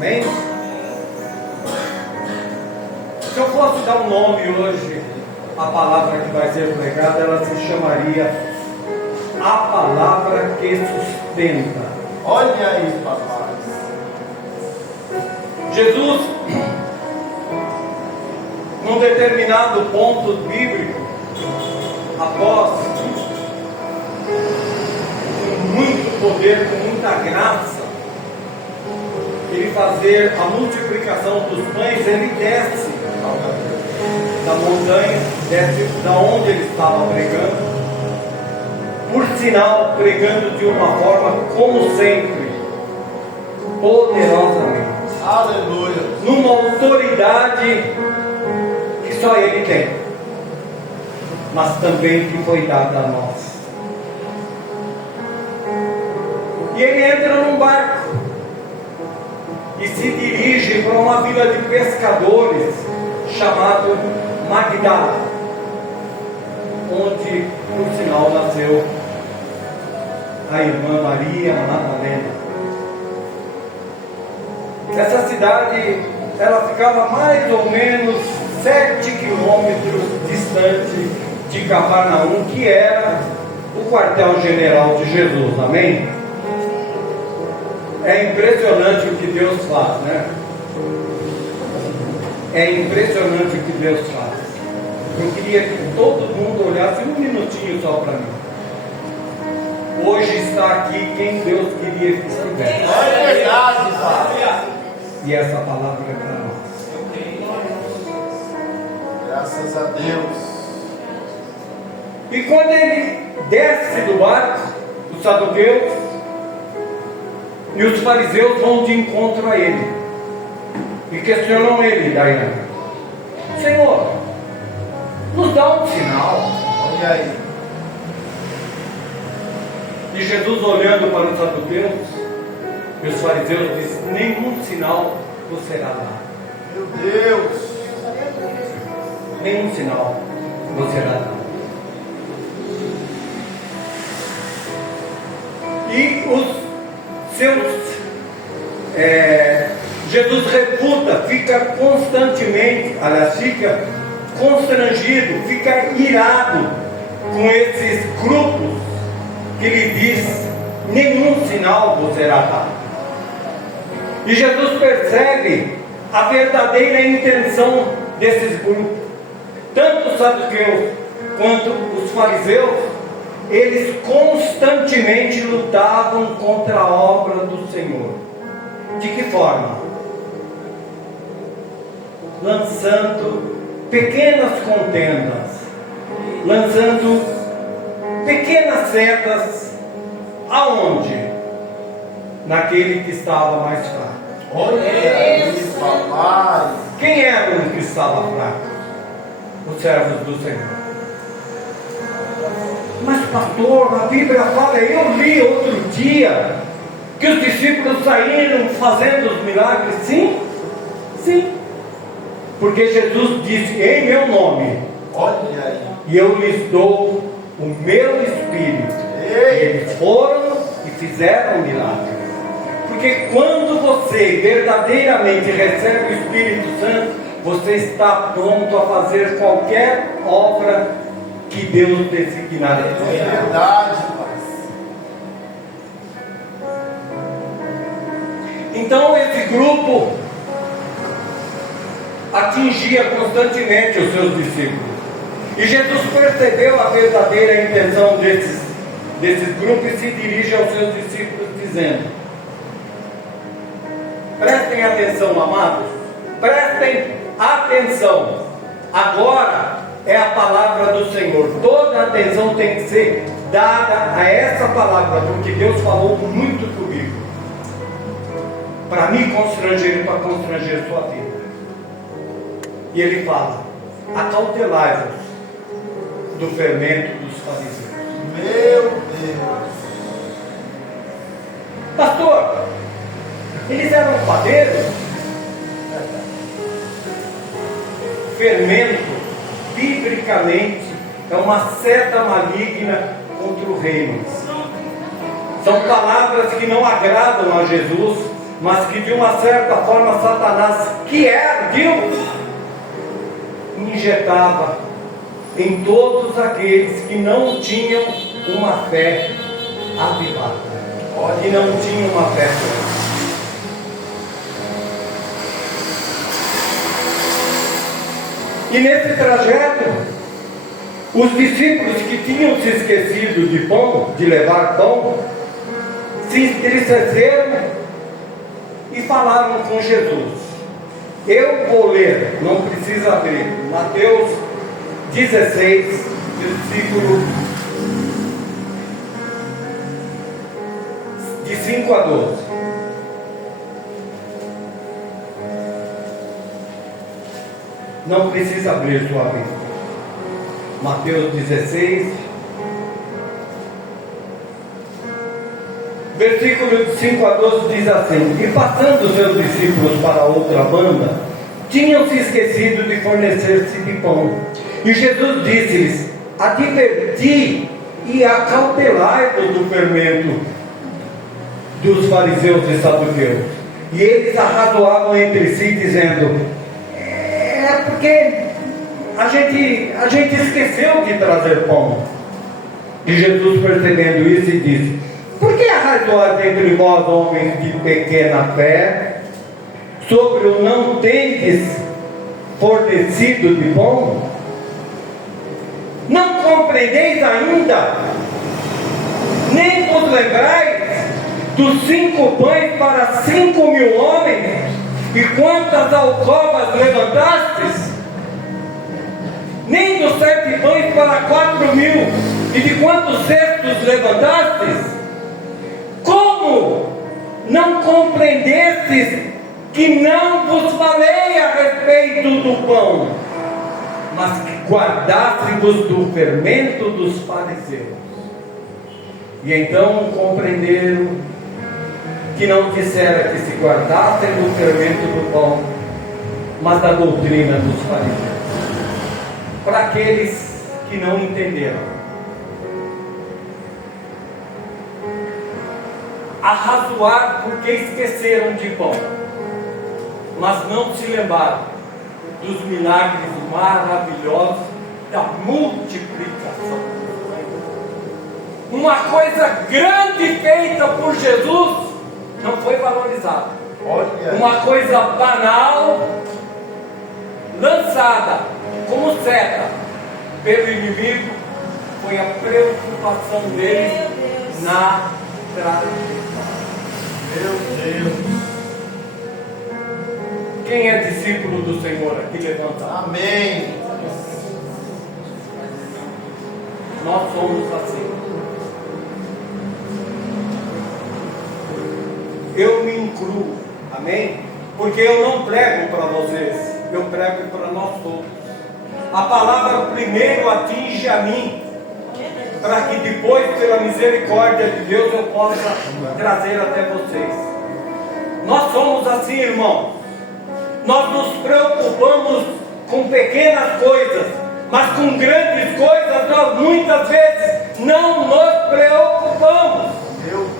Amém? Se eu fosse dar um nome hoje, a palavra que vai ser pregada, ela se chamaria A Palavra que Sustenta. Olha aí, papai. Jesus, num determinado ponto bíblico, após com muito poder, com muita graça, ele fazer a multiplicação dos pães, ele desce da montanha, desce da onde ele estava pregando, por sinal, pregando de uma forma, como sempre, poderosamente. Aleluia. Numa autoridade que só ele tem, mas também que foi dada a nós. E ele entra num barco e se dirige para uma vila de pescadores chamado Magdala, onde, por sinal, nasceu a irmã Maria Madalena. Essa cidade, ela ficava mais ou menos 7 quilômetros distante de Cafarnaum, que era o quartel-general de Jesus. Amém? É impressionante o que Deus faz, né? É impressionante o que Deus faz. Eu queria que todo mundo olhasse um minutinho só para mim. Hoje está aqui quem Deus queria que estivesse. É verdade, pai. E essa palavra é para nós. Graças a Deus. E quando ele desce do barco, os saduceus e os fariseus vão de encontro a ele e questionam ele, Daiane: Senhor, nos dá um sinal. Olha aí. E Jesus, olhando para os saduceus e os fariseus, diz: nenhum sinal vos será dado. Meu Deus. Nenhum sinal vos será dado. E os seus Jesus refuta, fica constantemente, aliás, fica constrangido, fica irado com esses grupos que lhe diz: nenhum sinal vos será dado. E Jesus percebe a verdadeira intenção desses grupos. Tanto os saduceus quanto os fariseus, eles constantemente lutavam contra a obra do Senhor. De que forma? Lançando pequenas contendas, lançando pequenas setas. Aonde? Naquele que estava mais fraco. Olha isso, papai. Quem era o que estava fraco? Os servos do Senhor. Mas pastor, a Bíblia fala, eu li outro dia que os discípulos saíram fazendo os milagres. Sim, sim. Porque Jesus disse: em meu nome, Olha aí. e eu lhes dou o meu Espírito. E eles foram e fizeram milagres. Porque quando você verdadeiramente recebe o Espírito Santo, você está pronto a fazer qualquer obra que Deus designar. É verdade, pai. Então esse grupo atingia constantemente os seus discípulos. E Jesus percebeu a verdadeira intenção desses grupos e se dirige aos seus discípulos dizendo: prestem atenção, amados, prestem atenção. Agora é a palavra do Senhor. Toda a atenção tem que ser dada a essa palavra, porque Deus falou muito comigo, para me constranger e para constranger sua vida. E ele fala: acautelai-vos do fermento dos fariseus. Meu Deus. Pastor, eles eram padeiros? Fermento, biblicamente, é uma seta maligna contra o reino. São palavras que não agradam a Jesus, mas que de uma certa forma Satanás, que era Deus, injetava em todos aqueles que não tinham uma fé avivada, que não tinham uma fé plena. E nesse trajeto, os discípulos que tinham se esquecido de pão, de levar pão, se entristeceram e falaram com Jesus. Eu vou ler, não precisa abrir, Mateus 16, versículo de 5 a 12. Não precisa abrir sua Bíblia. Mateus 16, versículo de 5 a 12 diz assim: E passando seus discípulos para outra banda, tinham se esquecido de fornecer-se de pão. E Jesus disse-lhes: Adverti e acautelai-vos do fermento dos fariseus e saduceus. E eles arrazoavam entre si, dizendo: é porque a gente esqueceu de trazer pão. E Jesus, percebendo isso, disse: Por que arrazoais entre vós, homens de pequena fé, sobre o não tendes fornecido de pão? Não compreendeis ainda, nem vos lembrais dos 5 pães para 5.000 homens, e quantas alcovas levantastes? Nem dos 7 pães para 4.000, e de quantos cestos levantastes? Como não compreendestes que não vos falei a respeito do pão, mas que guardaste-vos do fermento dos fariseus? E então compreenderam que não dissera que se guardassem do fermento do pão, mas da doutrina dos fariseus. Para aqueles que não entenderam, arrazoar porque esqueceram de pão, mas não se lembraram dos milagres maravilhosos da multiplicação. Uma coisa grande feita por Jesus não foi valorizada. Uma coisa banal, lançada como seta pelo inimigo, foi a preocupação dele na trajetória. Meu Deus! Quem é discípulo do Senhor aqui, levanta. Amém. Nós somos assim. Eu me incluo, amém? Porque eu não prego para vocês, eu prego para nós todos. A palavra primeiro atinge a mim, para que depois, pela misericórdia de Deus, eu possa trazer até vocês. Nós somos assim, irmãos. Nós nos preocupamos com pequenas coisas, mas com grandes coisas nós muitas vezes não nos preocupamos.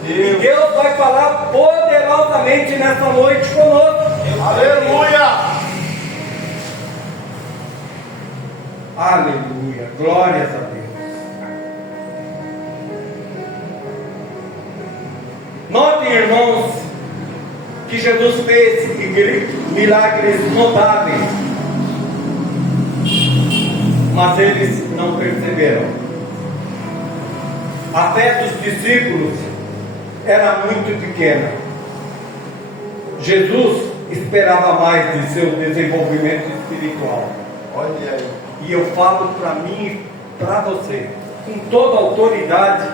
E Deus vai falar poderosamente nessa noite conosco. Aleluia! Aleluia, glórias a Deus. Notem, irmãos, que Jesus fez milagres notáveis, mas eles não perceberam. A fé dos discípulos era muito pequena. Jesus esperava mais de seu desenvolvimento espiritual. Olha aí. E eu falo para mim e para você, com toda a autoridade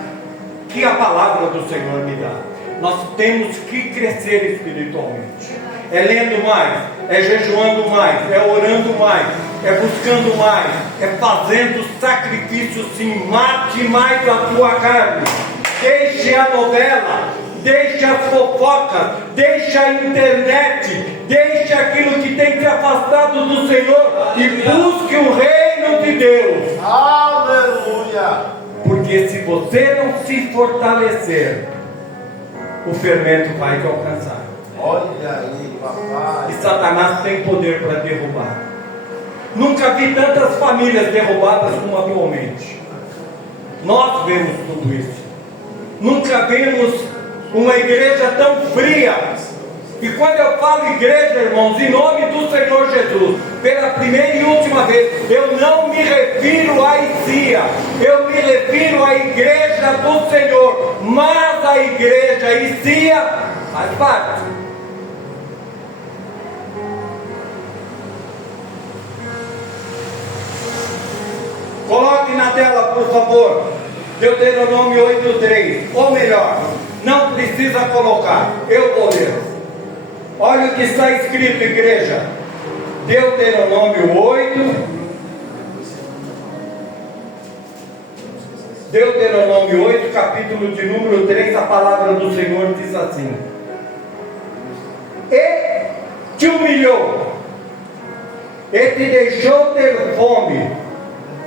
que a palavra do Senhor me dá. Nós temos que crescer espiritualmente. É lendo mais, é jejuando mais, é orando mais, é buscando mais, é fazendo sacrifício sim. Mate mais a tua carne. Deixe a novela, deixe as fofocas, deixe a internet, deixe aquilo que tem te afastado do Senhor e busque o reino de Deus. Aleluia! Porque se você não se fortalecer, o fermento vai te alcançar. Olha aí, papai. E Satanás tem poder para derrubar. Nunca vi tantas famílias derrubadas como atualmente. Nós vemos tudo isso. Nunca vimos uma igreja tão fria. E quando eu falo igreja, irmãos, em nome do Senhor Jesus, pela primeira e última vez, eu não me refiro à ICIA, eu me refiro à igreja do Senhor, mas a igreja ICIA faz parte. Coloque na tela, por favor, Deuteronômio 8:3, ou melhor, não precisa colocar, eu vou ler. Olha o que está escrito, igreja. Deuteronômio 8. Deuteronômio 8, capítulo de número 3, a palavra do Senhor diz assim: E te humilhou, e te deixou ter fome,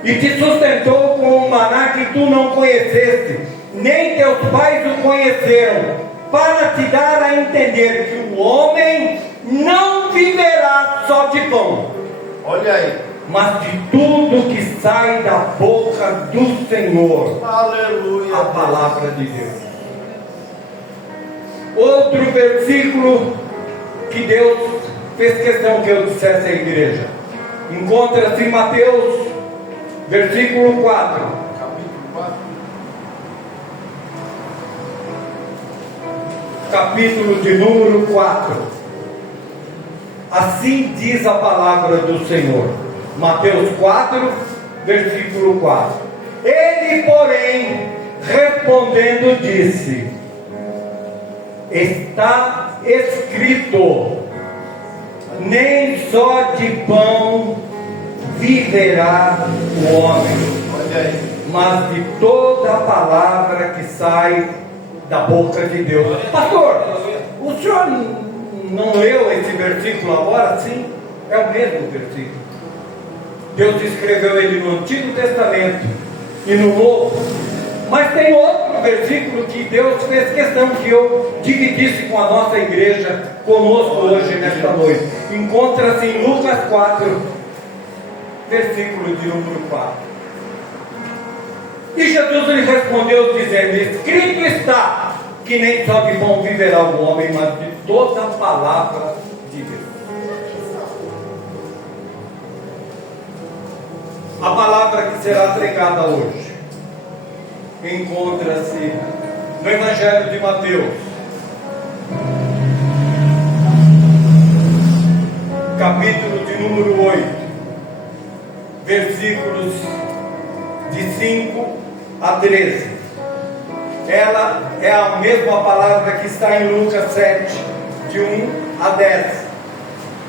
e te sustentou com um maná que tu não conheceste, nem teus pais o conheceram, para te dar a entender que o homem não viverá só de pão. Olha aí. Mas de tudo que sai da boca do Senhor. Aleluia. A palavra de Deus. Outro versículo que Deus fez questão que eu dissesse à igreja. Encontra-se em Mateus, versículo 4. Capítulo 4. Capítulo de número 4. Assim diz a palavra do Senhor. Mateus 4, versículo 4. Ele, porém, respondendo, disse: Está escrito, nem só de pão viverá o homem, Olha aí. mas de toda a palavra que sai da boca de Deus. Pastor, o senhor não leu esse versículo agora? Sim, é o mesmo versículo. Deus escreveu ele no Antigo Testamento e no Novo. Mas tem outro versículo que Deus fez questão que eu dividisse com a nossa igreja conosco hoje, nesta noite. Encontra-se em Lucas 4, versículo de número 4. E Jesus lhe respondeu dizendo: Escrito está que nem só de pão viverá o homem, mas de toda a palavra de Deus. A palavra que será pregada hoje encontra-se no Evangelho de Mateus, capítulo de número 8, versículos de 5 a 13. Ela é a mesma palavra que está em Lucas 7, de 1 a 10.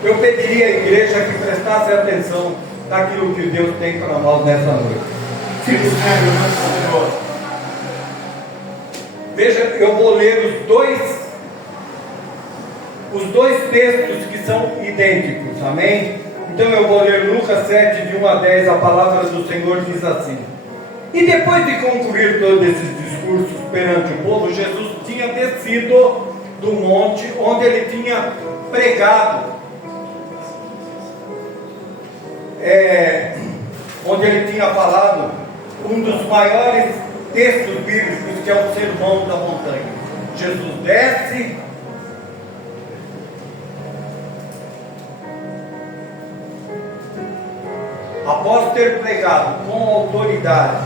Eu pediria à igreja que prestasse atenção naquilo que Deus tem para nós nessa noite. Se possível, Senhor. Veja, eu vou ler os dois textos que são idênticos, amém? Então eu vou ler Lucas 7, de 1 a 10, a palavra do Senhor diz assim: E depois de concluir todos esses discursos perante o povo, Jesus tinha descido do monte onde ele tinha pregado, onde ele tinha falado um dos maiores textos bíblicos, que é o Sermão da Montanha. Jesus desce, após ter pregado com autoridade,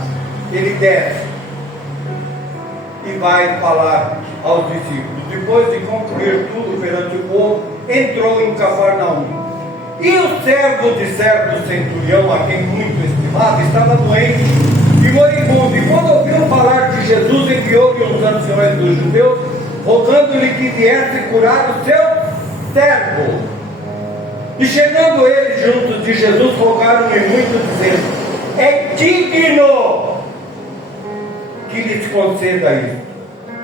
ele desce e vai falar aos discípulos. Depois de concluir tudo perante o povo, entrou em Cafarnaum. E o servo de certo centurião, a quem muito estimava, estava doente e moribundo. E quando ouviu falar de Jesus, enviou-lhe os anciões dos judeus, rogando-lhe que viesse curar o seu servo. E chegando eles junto de Jesus, rogaram-lhe muito, dizendo: É digno que lhes conceda isso,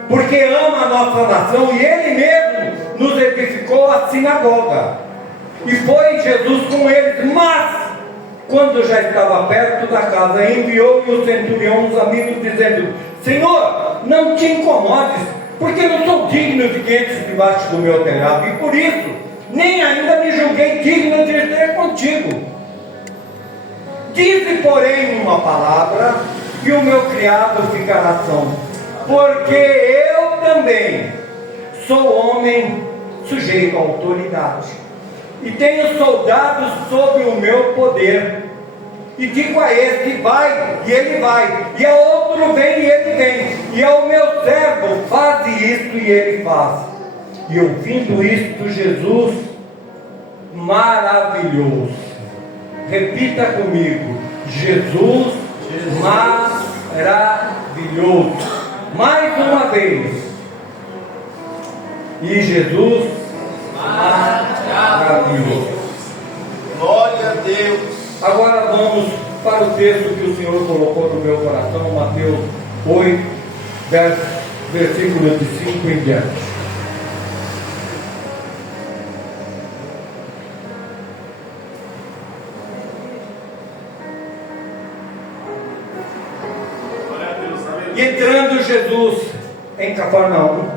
porque ama a nossa nação, e ele mesmo nos edificou a sinagoga. E foi Jesus com eles, mas quando já estava perto da casa, enviou-lhe o centurião uns amigos, dizendo: Senhor, não te incomodes, porque não sou digno de que entres debaixo do meu telhado, e por isso nem ainda me julguei digno de estar contigo. Dize, porém, uma palavra, e o meu criado ficará são, porque eu também sou homem sujeito à autoridade, e tenho soldados sob o meu poder. E digo a este, vai, e ele vai, e a outro, vem, e ele vem, e ao meu servo, faze isto, e ele faz. E ouvindo isto, Jesus, maravilhoso. Repita comigo, Jesus, maravilhoso. Mais uma vez. E Jesus, maravilhoso. Glória a Deus. Agora vamos para o texto que o Senhor colocou no meu coração, Mateus 8, versículo de 5 em diante. E entrando Jesus em Cafarnaum,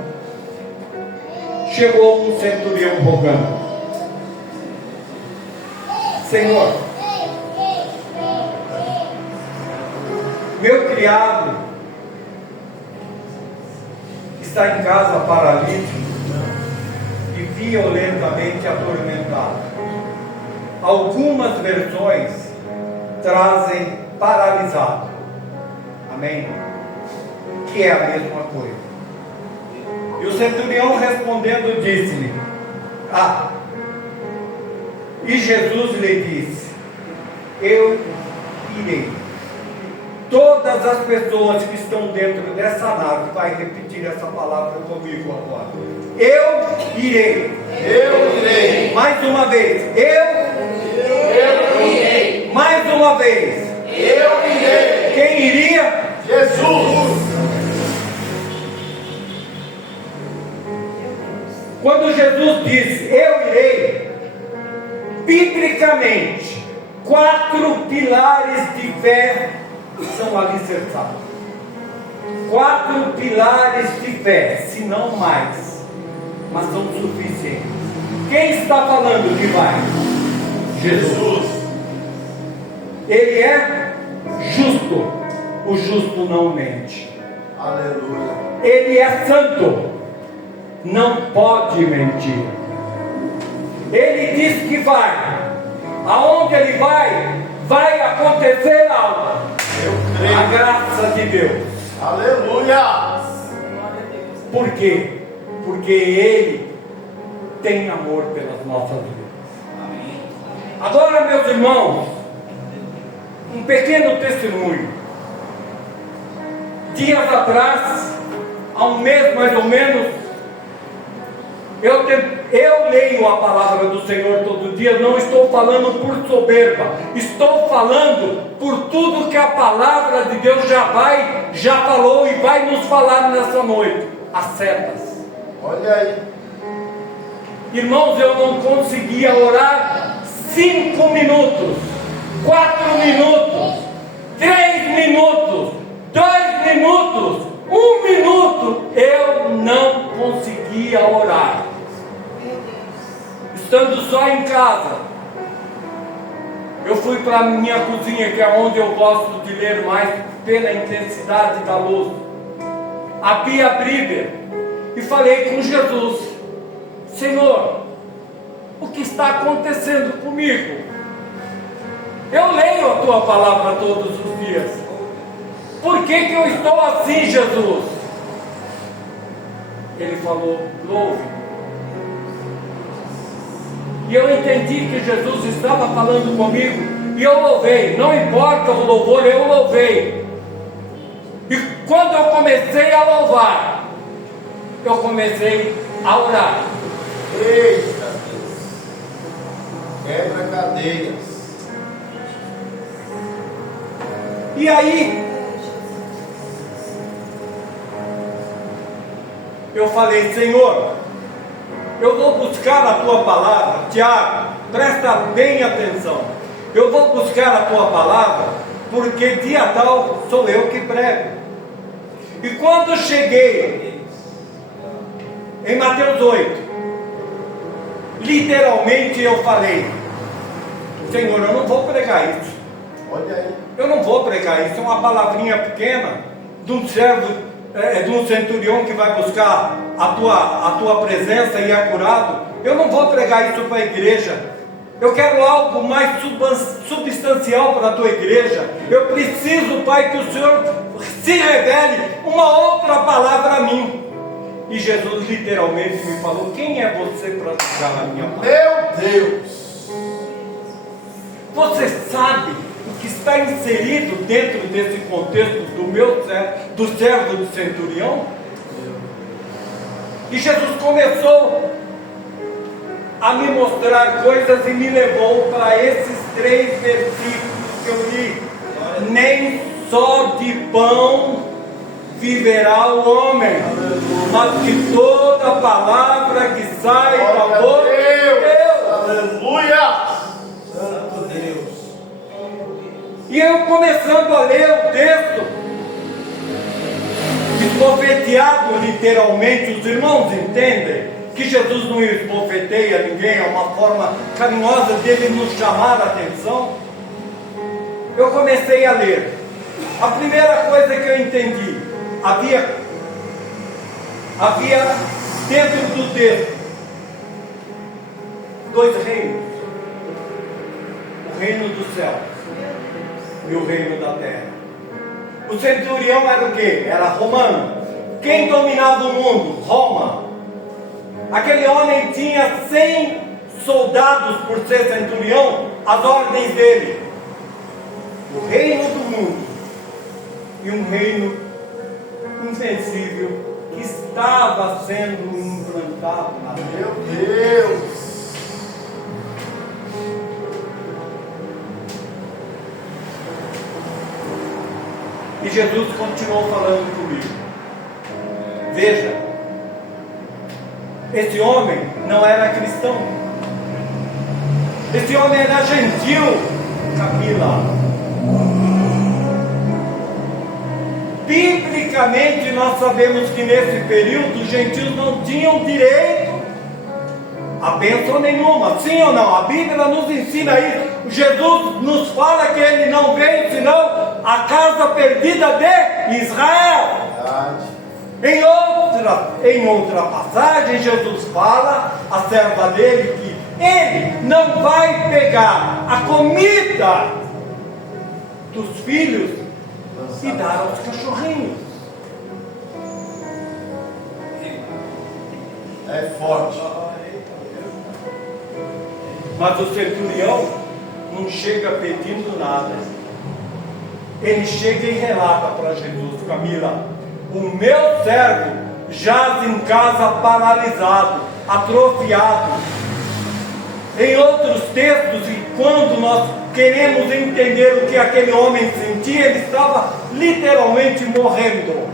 chegou um centurião rogando: Senhor, meu criado está em casa paralítico e violentamente atormentado. Algumas versões trazem paralisado. Amém? Que é a mesma coisa. E o centurião respondendo disse-lhe: e Jesus lhe disse: eu irei. Todas as pessoas que estão dentro dessa nave vai repetir essa palavra comigo agora. Eu irei. Eu irei. Mais uma vez. Eu irei. Mais uma vez. Eu irei. Quem iria? Jesus. Quando Jesus disse eu irei, biblicamente, 4 pilares de fé são alicerçados. 4 pilares de fé, se não mais, mas são suficientes. Quem está falando que vai? Jesus. Ele é justo. O justo não mente. Aleluia. Ele é santo. Não pode mentir. Ele diz que vai. Aonde ele vai, vai acontecer algo. Eu creio. A graça de Deus. Aleluia. Por quê? Porque Ele tem amor pelas nossas vidas. Agora, meus irmãos, um pequeno testemunho. Dias atrás, há um mês mais ou menos, eu leio a palavra do Senhor todo dia. Não estou falando por soberba, estou falando por tudo que a palavra de Deus já falou e vai nos falar nessa noite. As setas. Olha aí. Irmãos, eu não conseguia orar 5 minutos, 4 minutos, 3 minutos, 2 minutos, 1 minuto, eu não conseguia orar. Estando só em casa, eu fui para a minha cozinha, que é onde eu gosto de ler mais, pela intensidade da luz. Abri a Bíblia e falei com Jesus: Senhor, o que está acontecendo comigo? Eu leio a tua palavra todos os dias. Por que eu estou assim, Jesus? Ele falou: louve. E eu entendi que Jesus estava falando comigo, e eu louvei. Não importa o louvor, eu louvei. E quando eu comecei a louvar, eu comecei a orar. Eita Deus. Quebra cadeias. E aí, eu falei: Senhor, eu vou buscar a tua palavra. Tiago, presta bem atenção. Eu vou buscar a tua palavra, porque dia tal sou eu que prego. E quando cheguei Em Mateus 8, literalmente eu falei: Senhor, eu não vou pregar isso. Olha aí. Eu não vou pregar isso. É uma palavrinha pequena de um servo, de um centurião que vai buscar a tua presença e é curado. Eu não vou pregar isso para a igreja. Eu quero algo mais substancial para a tua igreja. Eu preciso, Pai, que o Senhor se revele uma outra palavra a mim. E Jesus literalmente me falou: quem é você para julgar a minha palavra? Meu Deus. Você sabe o que está inserido dentro desse contexto do servo do centurião? E Jesus começou a me mostrar coisas e me levou para esses 3 versículos que eu li. Nem só de pão viverá o homem, mas de toda palavra que sai da boca de Deus. Aleluia. Santo Deus. E eu começando a ler o texto, esbofeteado literalmente, os irmãos entendem que Jesus não esbofeteia ninguém, é uma forma carinhosa dele nos chamar a atenção. Eu comecei a ler. A primeira coisa que eu entendi, havia dentro do texto 2 reinos: o reino dos céus e o reino da terra. O centurião era o quê? Era romano. Quem dominava o mundo? Roma. Aquele homem tinha 100 soldados por ser centurião, as ordens dele: o reino do mundo e um reino insensível que estava sendo implantado na terra. Meu Deus. E Jesus continuou falando comigo. Veja, esse homem não era cristão. Esse homem era gentil, Camila. Biblicamente nós sabemos que nesse período os gentios não tinham direito a bênção nenhuma, sim ou não? A Bíblia nos ensina isso. Jesus nos fala que ele não veio senão a casa perdida de Israel. Em outra passagem, Jesus fala à serva dele que ele não vai pegar a comida dos filhos e dar aos cachorrinhos. É forte. Mas o centurião não chega pedindo nada. Ele chega e relata para Jesus: Camila, o meu servo jaz em casa paralisado, atrofiado. Em outros textos, e quando nós queremos entender o que aquele homem sentia, ele estava literalmente morrendo.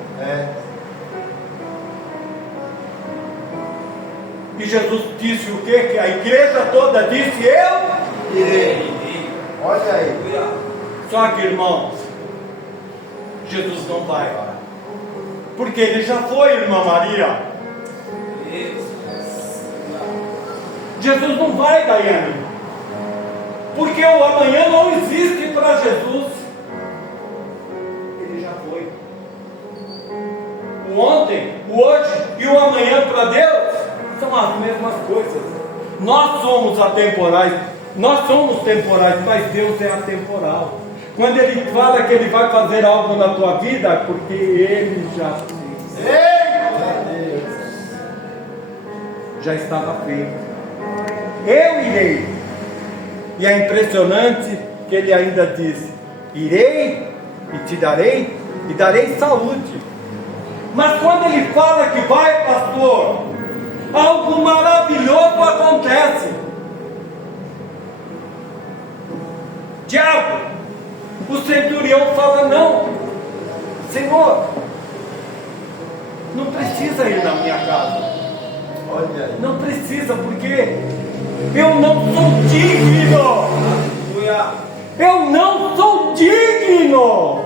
E Jesus disse o quê? Que a igreja toda disse: eu irei. Olha aí. Só que, irmãos, Jesus não vai. Porque ele já foi, irmã Maria. Jesus não vai, Daiane. Porque o amanhã não existe para Jesus. Ele já foi. O ontem, o hoje e o amanhã para Deus são as mesmas coisas. Nós somos atemporais. Nós somos temporais, mas Deus é atemporal. Quando Ele fala que Ele vai fazer algo na tua vida, porque Ele já fez. Já estava feito. Eu irei. E é impressionante que Ele ainda diz: irei e te darei, e darei saúde. Mas quando Ele fala que vai, pastor, algo maravilhoso acontece. Diabo, o centurião fala: não, Senhor, não precisa ir na minha casa. Olha aí. Não precisa, porque eu não sou digno. Eu não sou digno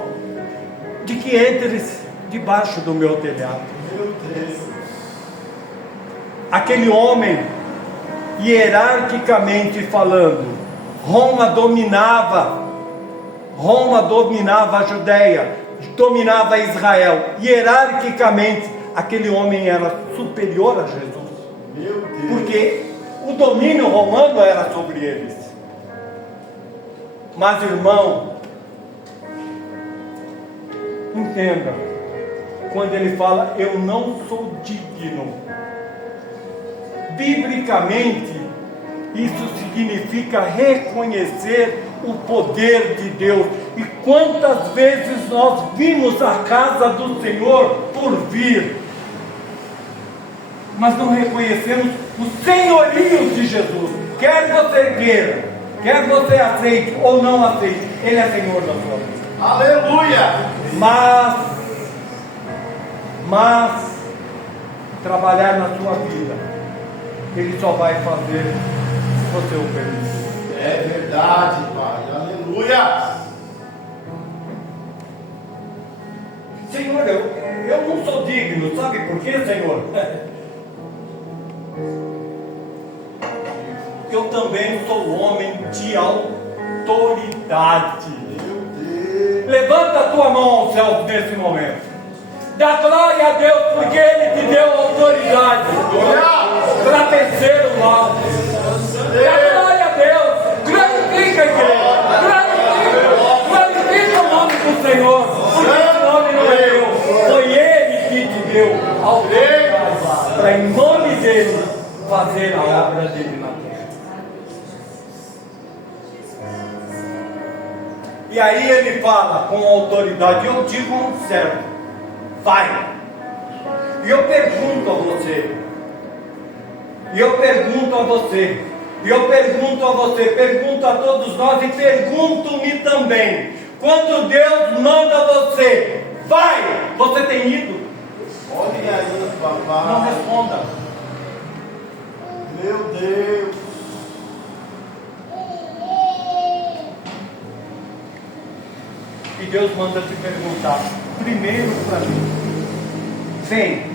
de que entres debaixo do meu telhado. Meu Deus. aquele homem, hierarquicamente falando, Roma dominava a Judéia, dominava Israel. Hierarquicamente, aquele homem era superior a Jesus. Meu Deus. Porque o domínio romano era sobre eles. Mas, irmão, entenda, quando ele fala, eu não sou digno, biblicamente, isso significa reconhecer o poder de Deus. E quantas vezes nós vimos a casa do Senhor por vir, mas não reconhecemos o senhorio de Jesus. Quer você queira, quer você aceite ou não aceite, Ele é Senhor da sua vida. Aleluia. Mas trabalhar na sua vida, Ele só vai fazer se você o permitir. É verdade, Pai. Aleluia. Senhor, eu não sou digno, sabe por quê, Senhor? Eu também sou homem de autoridade. Meu Deus. Levanta a tua mão ao céu nesse momento. Dá glória a Deus, porque Ele te deu autoridade para vencer o mal. Dá glória a Deus. Glorifica a igreja. Glorifica o nome do Senhor. Porque esse nome não é meu. Foi Ele que te deu autoridade para, em nome dEle, fazer a obra dEle na terra. E aí ele fala com autoridade, eu digo a um servo, vai. E eu pergunto a você, pergunto a todos nós e pergunto-me também, quando Deus manda você, vai, você tem ido? Olha aí, papai. Não responda. Meu Deus. E Deus manda te perguntar, primeiro para mim, vem,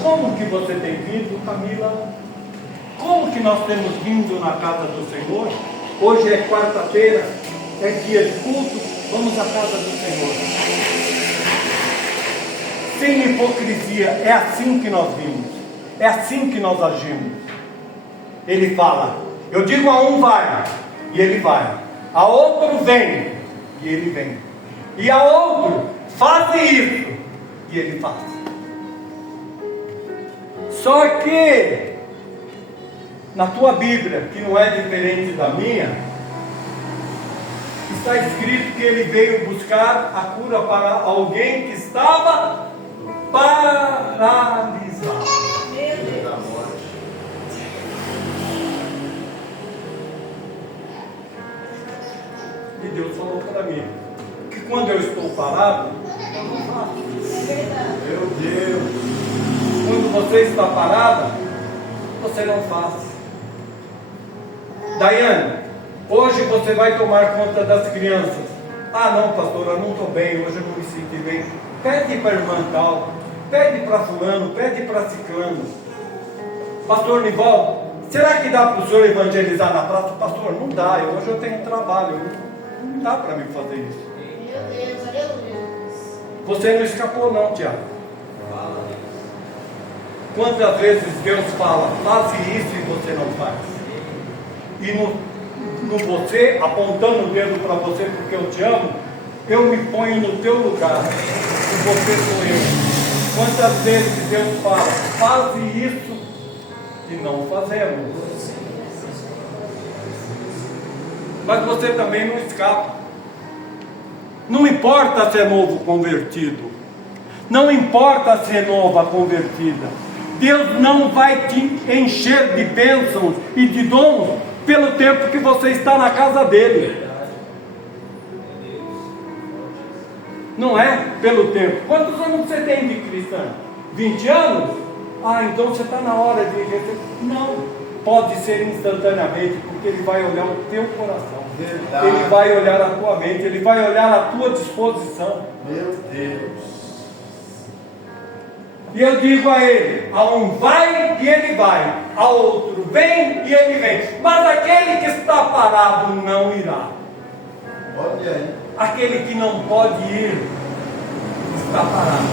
como que você tem vindo, Camila? Como que nós temos vindo na casa do Senhor? Hoje é quarta-feira, é dia de culto, vamos à casa do Senhor. Sem hipocrisia, é assim que nós vimos, é assim que nós agimos. Ele fala, eu digo a um vai, e ele vai, a outro vem, e ele vem, e a outro faz isso, e ele faz. Só que na tua Bíblia, que não é diferente da minha, está escrito que ele veio buscar a cura para alguém que estava paralisado. E Deus falou para mim que quando eu estou parado, eu não faço. Meu Deus. Quando você está parada, você não faz. Daiane, hoje você vai tomar conta das crianças. Ah não, pastor, eu não estou bem, hoje eu não me senti bem. Pede para a irmã tal, pede para fulano, pede para ciclano. Pastor Nivaldo, será que dá para o senhor evangelizar na praça? Pastor, não dá, hoje eu tenho trabalho, não dá para mim fazer isso. Meu Deus, aleluia. Você não escapou não, Tiago. Quantas vezes Deus fala, faça isso e você não faz? E no você, apontando o dedo para você porque eu te amo, eu me ponho no teu lugar, e você sou eu. Quantas vezes Deus fala, faça isso e não fazemos? Mas você também não escapa. Não importa se é novo convertido, não importa se é nova convertida, Deus não vai te encher de bênçãos e de dons pelo tempo que você está na casa dele. Não é pelo tempo. Quantos anos você tem de cristão? 20 anos? Ah, então você está na hora de receber. Não, pode ser instantaneamente, porque Ele vai olhar o teu coração. Verdade. Ele vai olhar a tua mente, Ele vai olhar a tua disposição. Meu Deus. E eu digo a ele: a um vai e ele vai, a outro vem e ele vem, mas aquele que está parado não irá. Olha aí. Aquele que não pode ir está parado.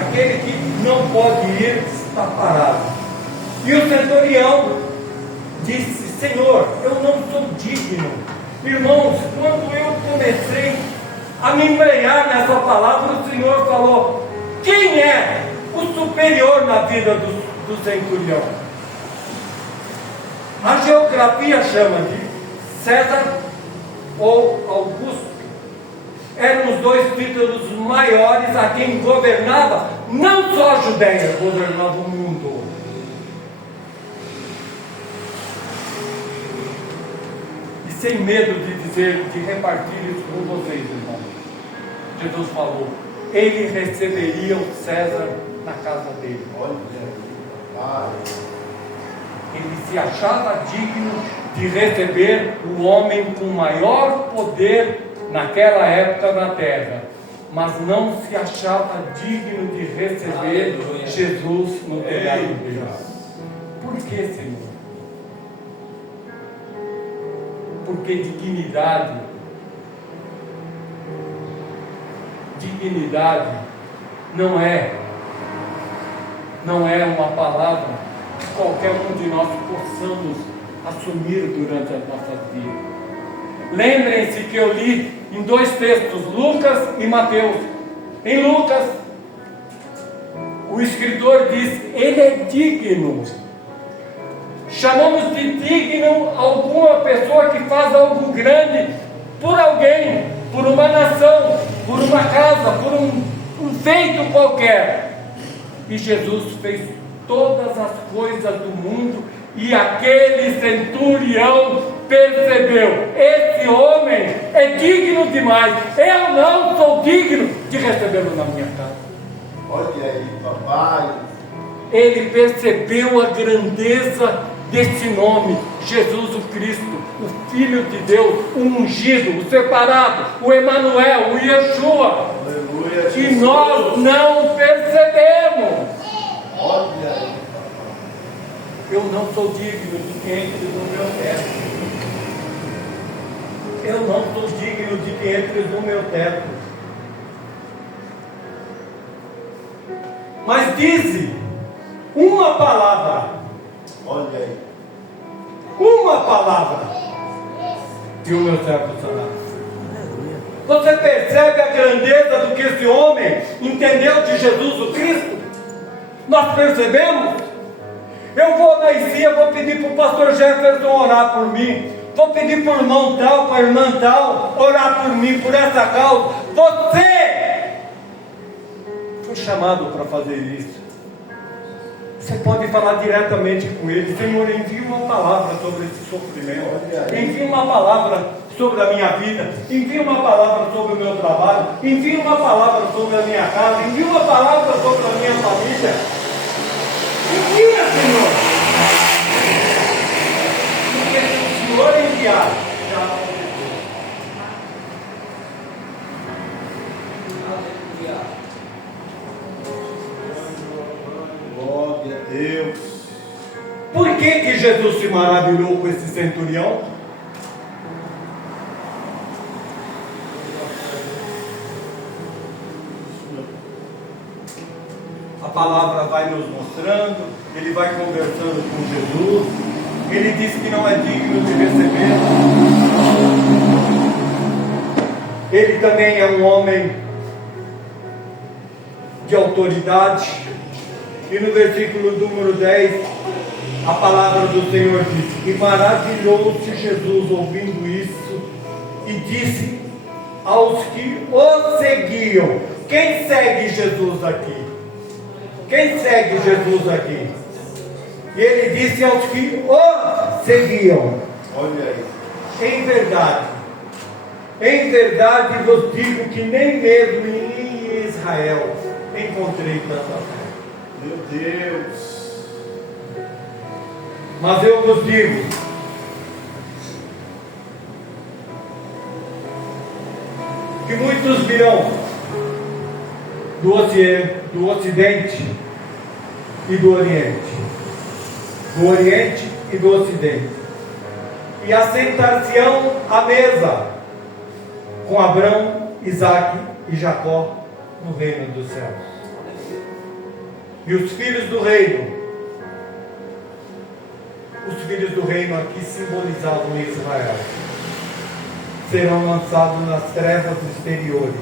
Aquele que não pode ir está parado. E o centurião disse: Senhor, eu não sou digno. Irmãos, quando eu comecei a me embrenhar nessa palavra, o Senhor falou: quem é o superior na vida do centurião? A geografia chama de César ou Augusto. Eram os dois títulos maiores a quem governava, não só a Judéia, governava o mundo. E sem medo de dizer, de repartir isso com vocês, irmãos, Jesus falou: ele receberia o César na casa dele. Olha aí. Pai. Ele se achava digno de receber o homem com maior poder naquela época na terra, mas não se achava digno de receber Jesus no telhado dele. Por que, Senhor? Porque dignidade não é uma palavra que qualquer um de nós possamos assumir durante as nossas vidas. Lembrem-se que eu li em dois textos, Lucas e Mateus. Em Lucas, o escritor diz: ele é digno. Chamamos de digno alguma pessoa que faz algo grande por alguém, por uma nação, por uma casa, por um feito qualquer. E Jesus fez todas as coisas do mundo, e aquele centurião percebeu: esse homem é digno demais, eu não sou digno de recebê-lo na minha casa. Olha aí, papai. Ele percebeu a grandeza desse nome, Jesus o Cristo, o Filho de Deus, o ungido, o separado, o Emanuel, o Yeshua. Aleluia. E nós não percebemos. Olha aí. Eu não sou digno de que entre no meu teto. Eu não sou digno de que entre no meu teto. Mas dize uma palavra. Olha aí. Uma palavra. E o meu servo será. Você percebe a grandeza do que esse homem entendeu de Jesus o Cristo? Nós percebemos? Eu vou na ICIA, vou pedir para o pastor Jefferson orar por mim. Vou pedir para o irmão tal, para a irmã tal, orar por mim, por essa causa. Você foi chamado para fazer isso. Você pode falar diretamente com ele: Senhor, envia uma palavra sobre esse sofrimento. Envia uma palavra sobre a minha vida. Envia uma palavra sobre o meu trabalho. Envia uma palavra sobre a minha casa. Envia uma palavra sobre a minha família. Envia, Senhor. Porque se o Senhor enviar, já aconteceu. Glória a Deus. Por que Jesus se maravilhou com esse centurião? A palavra vai nos mostrando, ele vai conversando com Jesus, ele diz que não é digno de receber. Ele também é um homem de autoridade. E no versículo número 10, a palavra do Senhor diz: e maravilhou-se Jesus ouvindo isso, e disse aos que o seguiam. Quem segue Jesus aqui? Quem segue Jesus aqui? E ele disse aos que o seguiam: Olha aí. em verdade vos digo que nem mesmo em Israel encontrei tanta fé. Meu Deus. Mas eu vos digo: que muitos virão do oceano, do Ocidente e do Oriente. Do Oriente e do Ocidente. E assentar-se-ão à mesa com Abraão, Isaque e Jacó no reino dos céus. E os filhos do reino aqui simbolizavam Israel, serão lançados nas trevas exteriores,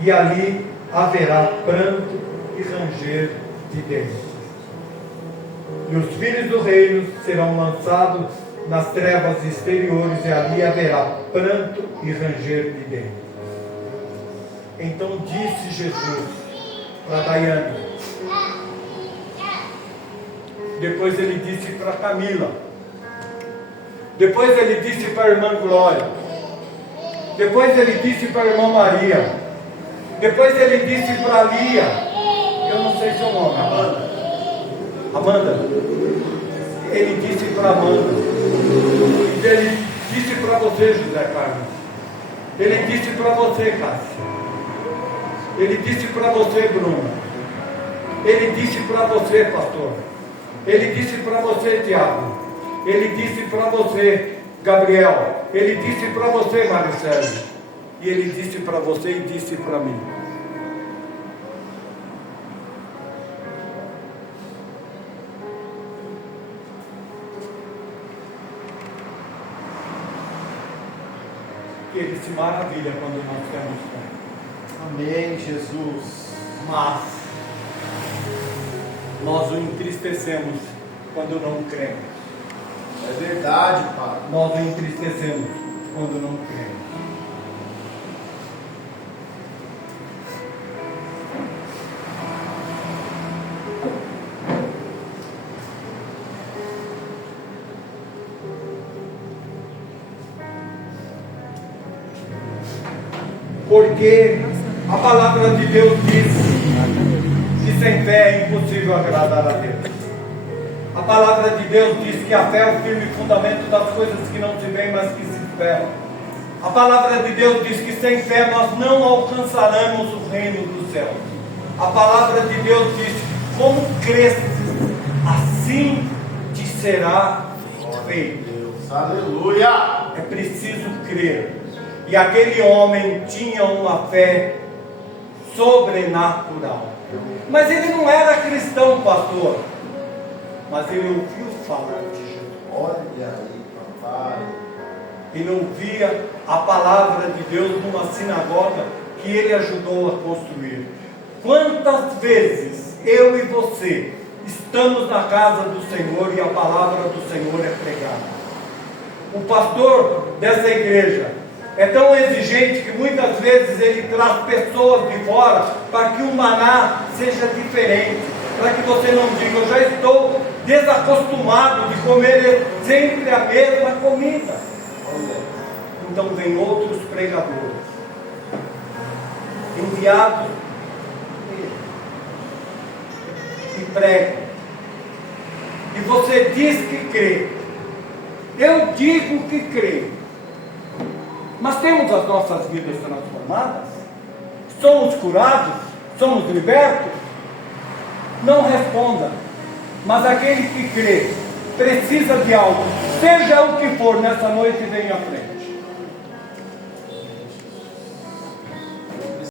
e ali haverá pranto e ranger de dentes. E os filhos do reino serão lançados nas trevas exteriores, e ali haverá pranto e ranger de dentes. Então disse Jesus para Daiane, depois ele disse para Camila, depois ele disse para a irmã Glória, depois ele disse para a irmã Maria, depois ele disse para a Lia, eu não sei seu nome, Amanda, ele disse para Amanda, e ele disse para você, José Carlos, ele disse para você, Cássia, ele disse para você, Bruna, ele disse para você, pastor, ele disse para você, Tiago, ele disse para você, Gabriel, ele disse para você, Maricele, e ele disse para você e disse para mim. Que ele se maravilha quando nós temos fé. Amém, Jesus. Mas nós o entristecemos quando não cremos. É verdade, Pai. Nós o entristecemos quando não cremos. Porque a palavra de Deus diz que sem fé é impossível agradar a Deus. A palavra de Deus diz que a fé é o firme fundamento das coisas que não se veem, mas que se esperam. A palavra de Deus diz que sem fé nós não alcançaremos o reino dos céus. A palavra de Deus diz: como cresces, assim te será feito. Deus, aleluia. É preciso crer. E aquele homem tinha uma fé sobrenatural. Mas ele não era cristão, pastor. Mas ele ouviu falar de Jesus. Olha aí, papai. Ele ouvia a palavra de Deus numa sinagoga que ele ajudou a construir. Quantas vezes eu e você estamos na casa do Senhor e a palavra do Senhor é pregada? O pastor dessa igreja é tão exigente que muitas vezes ele traz pessoas de fora para que o maná seja diferente, para que você não diga: eu já estou desacostumado de comer sempre a mesma comida. Então vem outros pregadores enviados e pregam, e você diz que crê. Eu digo que creio. Mas temos as nossas vidas transformadas? Somos curados? Somos libertos? Não responda. Mas aquele que crê precisa de algo, seja o que for, nessa noite vem à frente.